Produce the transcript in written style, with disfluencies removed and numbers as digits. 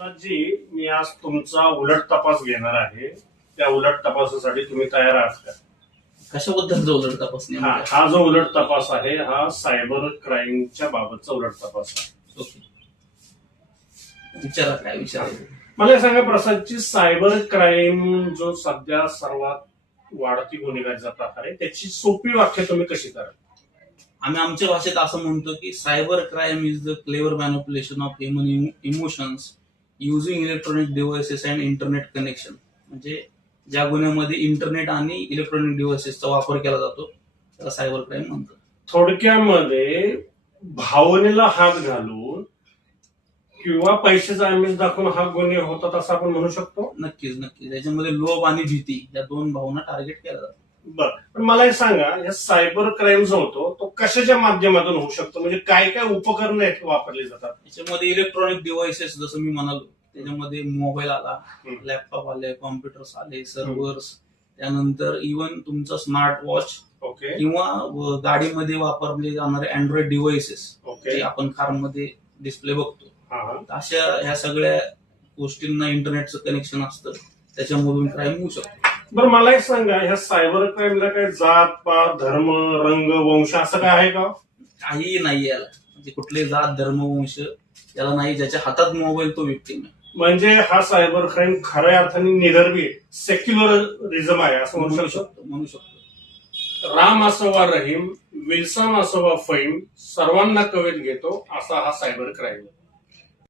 प्रसादजी, मी आज तुमचा उलट तपास घेणार आहे. त्या उलट तपासासाठी तुम्ही तयार आहात का? कशाबद्दलचा उलट तपासणी? हा जो उलट तपास आहे हा सायबर क्राईमच्या बाबतचा उलट तपास आहे. ओके, विचारा काय विचारायचं. मला हे सांगा प्रसादजी, सायबर क्राईम जो सध्या सर्वात वाढती गुन्हेगारीचा प्रकार आहे त्याची सोपी व्याख्या तुम्ही कशी कराल? आम्ही आमच्या भाषेत असं म्हणतो की cyber crime is the clever manipulation of human emotions using electronic devices and internet connection. म्हणजे ज्या गुन्ह्यामध्ये इंटरनेट आणि इलेक्ट्रॉनिक डिव्हाइसेसचा वापर केला जातो त्याला सायबर क्राईम म्हणतात. थोडक्यामध्ये भावनेला हात घालून किंवा पैशाचा आमिष दाखवून हा गुन्हे होतात असं आपण म्हणू शकतो. नक्कीच नक्कीच त्याच्यामध्ये लोभ आणि भीती या दोन भावना टार्गेट केल्या जातात. बरं, पण मला हे सांगा, या सायबर क्राईम जो होतो तो कशाच्या माध्यमातून होऊ शकतो? म्हणजे काय काय उपकरणं आहेत वापरली जातात? त्याच्यामध्ये इलेक्ट्रॉनिक डिव्हाइसेस जसं मी म्हणालो त्याच्यामध्ये मोबाईल आला, लॅपटॉप आले, कॉम्प्युटर्स आले, सर्व्हर्स, त्यानंतर इव्हन तुमचा स्मार्ट वॉच ओके, किंवा गाडीमध्ये वापरले जाणारे अँड्रॉइड डिव्हाइसेस ओके, जे आपण कारमध्ये डिस्प्ले बघतो. हा, अशा ह्या सगळ्या गोष्टींना इंटरनेटचं कनेक्शन असतं, त्याच्यामधून क्राईम होऊ शकतो. बरं मला एक सांगा, ह्या सायबर क्राईमला काय जात पात धर्म रंग वंश असं काय आहे का? काही नाही याला, म्हणजे कुठले जात धर्म वंश याला नाही. ज्याच्या हातात मोबाईल तो विक्टिम आहे. म्हणजे हा सायबर क्राईम खऱ्या अर्थाने निधर्मी सेक्युलरिझम आहे असं म्हणू शकतो. म्हणू शकतो. राम असो वा रहीम, विल्सन असो वा फहीम, सर्वांना कवेत घेतो असा हा सायबर क्राईम.